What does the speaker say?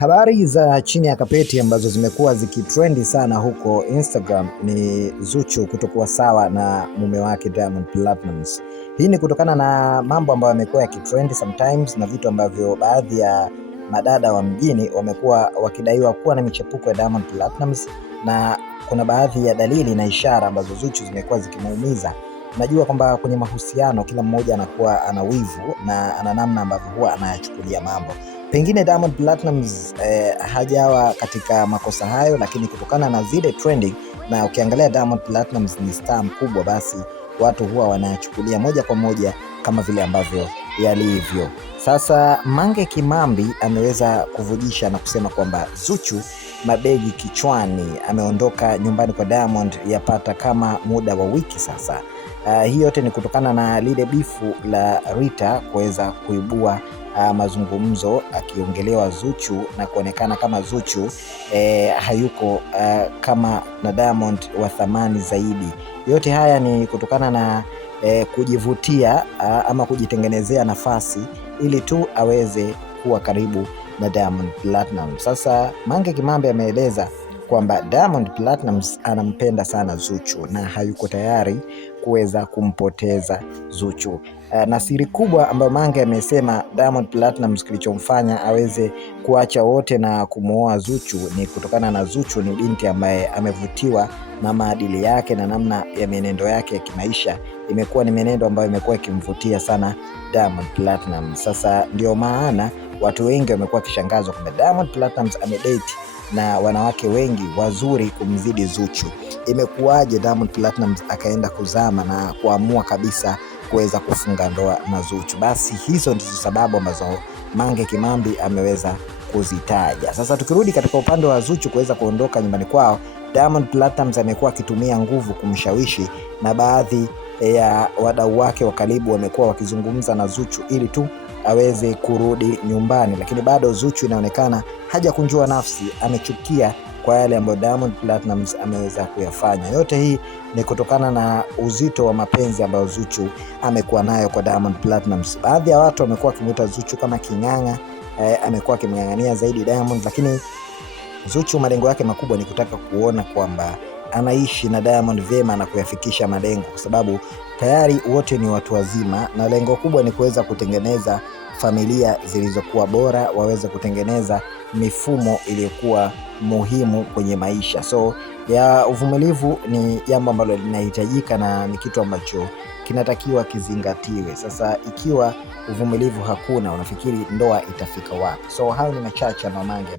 Habari za chini ya kapeti ambazo zimekuwa zikitrendi sana huko Instagram ni Zuchu kutokuwa sawa na mume wake Diamond Platnumz. Hii ni kutokana na mambo ambayo yamekuwa yakitrendi sometimes na vitu ambavyo baadhi ya madada wa mjini wamekuwa wakidaiwa kuwa na michepuko ya Diamond Platnumz, na kuna baadhi ya dalili na ishara ambazo Zuchu zimekuwa zikimuumiza. Najua kwamba kwenye mahusiano kila mmoja anakuwa ana wivu na ana namna ambavyo huwa anayachukulia mambo. Pengine Diamond Platnumz hajawa katika makosa hayo, lakini kutokana na zile trending, na ukiangalia Diamond Platnumz ni star mkubwa, basi watu huwa wanachukulia moja kwa moja kama vile ambavyo yalivyo. Sasa Mange Kimambi ameweza kuvujisha na kusema kwamba Zuchu mabegi kichwani, ameondoka nyumbani kwa Diamond yapata kama muda wa wiki sasa. Hii yote ni kutokana na lile bifu la Rita kuweza kuibua mazungumzo akiongelewa Zuchu na kuonekana kama Zuchu hayuko kama na Diamond wa thamani zaidi. Yote haya ni kutokana na kujivutia ama kujitengenezea nafasi ili tu aweze kuwa karibu na Diamond Platnumz. Sasa Mange Kimambi ameeleza kwamba Diamond Platnumz anampenda sana Zuchu na hayuko tayari kuweza kumpoteza Zuchu. Na siri kubwa ambayo Mange amesema Diamond Platnumz kilichomfanya aweze kuacha wote na kumuoa Zuchu ni kutokana na Zuchu ni binti ambaye amevutiwa na maadili yake na namna ya mienendo yake ya kimaisha. Imekuwa ni mienendo ambayo imekuwa ikimvutia sana Diamond Platnumz. Sasa ndio maana watu wengi wamekuwa kishangazwa kwamba Diamond Platnumz amedate na wanawake wengi wazuri kumzidi Zuchu. Imekuwaje Diamond Platnumz akaenda kuzama na kuamua kabisa kuweza kufunga ndoa na Zuchu? Basi hizo ndizo sababu ambazo Mange Kimambi ameweza kuzitaja. Sasa tukirudi katika upande wa Zuchu kuweza kuondoka nyumbani kwao, Diamond Platnumz amekuwa akitumia nguvu kumshawishi, na baadhi ya wadau wake wa karibu wamekuwa wakizungumza na Zuchu ili tu aweze kurudi nyumbani, lakini bado Zuchu inaonekana hajakunjua nafsi, amechukia kwa yale ambayo Diamond Platnumz ameweza kuyafanya. Yote hii ni kutokana na uzito wa mapenzi ambayo Zuchu amekuwa nayo kwa Diamond Platnumz. Baadhi ya watu wamekuwa wakimuita Zuchu kama king'ang'a, amekuwa akimng'ang'ania zaidi Diamond, lakini Zuchu malengo yake makubwa ni kutaka kuona kwamba anaishi na Diamond vyema na kuyafikisha malengo, kwa sababu tayari wote ni watu wazima na lengo kubwa ni kuweza kutengeneza familia zilizokuwa bora, waweze kutengeneza mifumo iliyokuwa muhimu kwenye maisha. So ya uvumilivu ni jambo ambalo linahitajika na ni kitu ambacho kinatakiwa kizingatiwe. Sasa ikiwa uvumilivu hakuna, unafikiri ndoa itafika wapi? So hayo ni machache na Mange